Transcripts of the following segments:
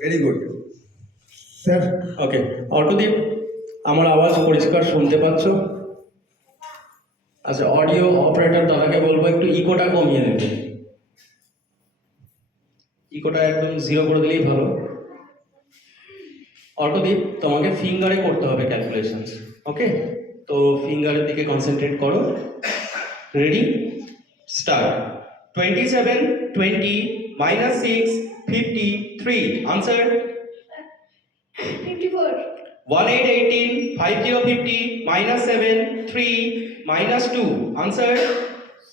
Very good sir. Okay, Atodeep, আমার আওয়াজ পরিষ্কার শুনতে পাচ্ছ? আচ্ছা, অডিও অপারেটর দাদাকে বলবো একটু ইকোটা কমিয়ে দেবে। ইকোটা একদম 0 করে দিলেই ভালো। অটোদীপ, তোমাকে ফিঙ্গারে করতে হবে ক্যালকুলেশনস। ওকে, তো ফিঙ্গারের দিকে কনসেন্ট্রেট করো। Ready, start. 27, 20, -6, 53. Answer. 54. 18, 18, 50, 50, -7, 3, -2. Answer.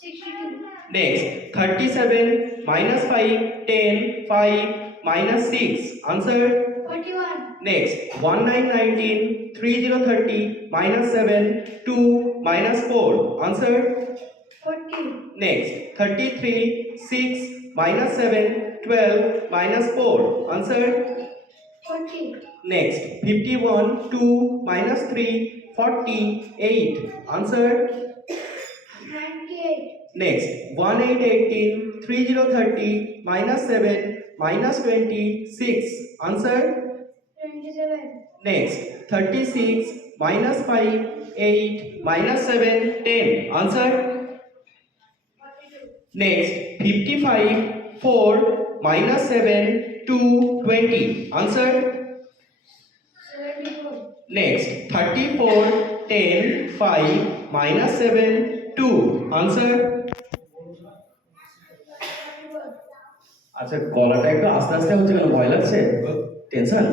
62. Next, 37, -5, 10, 5, -6. Answer. 41. Next, 19, 19, 30, 30, -7, 2, -4. Answer. 40. Next, 33, 6, -7, 12, -4. Answer. 40. Next, 51, 2, -3, 40, 8. Answer. 98. Next, 18, 18, 30, 30, -7, -20, 6. Answer. 27. Next, 36, -5, 8, -7, 10. Answer. 42. Next, 55, 4, -7, 2, 20. Answer. 74. Next, 34, 10, 5, -7, 2. Answer. 41. আচ্ছা, গলাটা একটু আস্তে আস্তে হচ্ছে কেন? ভয় লাগছে? টেনশন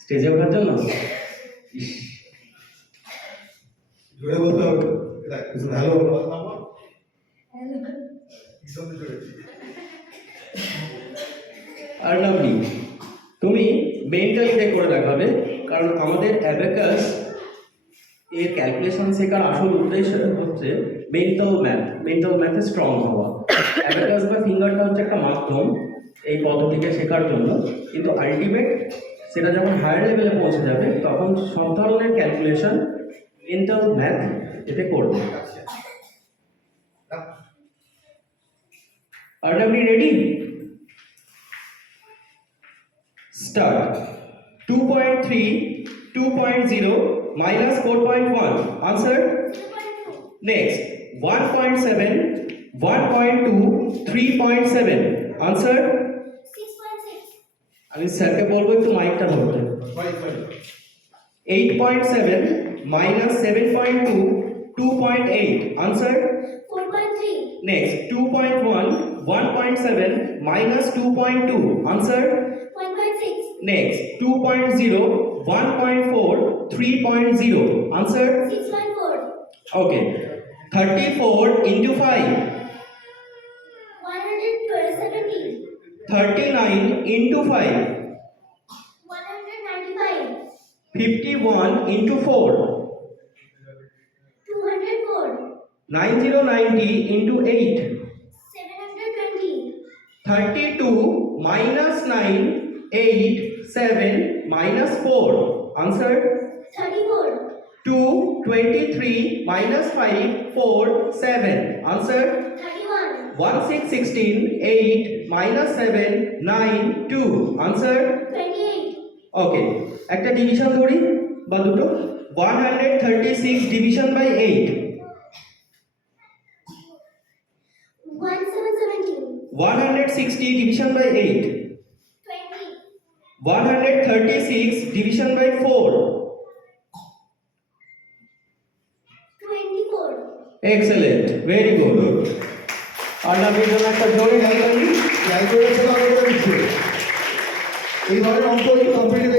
স্টেজে ওঠার জন্য? ইস, জোরে বলতে হবে। হ্যালো আর লাভলি, তুমি মেন্টালিতে করে দেখাবে, কারণ আমাদের অ্যাবাকাস এর ক্যালকুলেশন শেখার আসল উদ্দেশ্য হচ্ছে মেন্টাল ম্যাথে স্ট্রং হওয়া। অ্যাবাকাস বা ফিঙ্গারটা হচ্ছে একটা মাধ্যম এই পদ্ধতিকে শেখার জন্য, কিন্তু আলটিমেট সেটা যখন হায়ার লেভেলে পৌঁছে যাবে তখন সব ধরনের ক্যালকুলেশন মেন্টাল ম্যাথ এতে করবে। আর আপনি ready? Start. 2.3, 2.0, -4.1. Answer. 2.2. Next, 1.7, 1.2, 3.7. Answer. 6.6. আমি স্যারকে বলবো একটু মাইকটা ধরতে। 8.7, -7.2, 2.8. Answer. 4.3. Next, 2.1, 1.7, -2.2. Answer. 1.6. Next, 2.0, 1.4, 3.0. Answer. 6.4. Okay. 34 into 5. 170. 39 into 5. 195. 51 into 4. 204. 90 into 8. 720. 32 -9, 8, 7, -4. Answer. 34. 2, 23, -5, 4, 7. Answer. 31. 1, 6, 16, 8, -7, 9, 2. Answer. 28. ওকে, একটা ডিভিশন ধরি বা দুটো। 136 division by 8। 1717. 160 division by 8। 20. 136 division by 4। 24. Excellent, very good. আর নামের জন্য একটা জোরে গাইড ক্যালকুলেশন আলাদা দিচ্ছে। এই ধরনের অঙ্ক কম্পিটিটিভ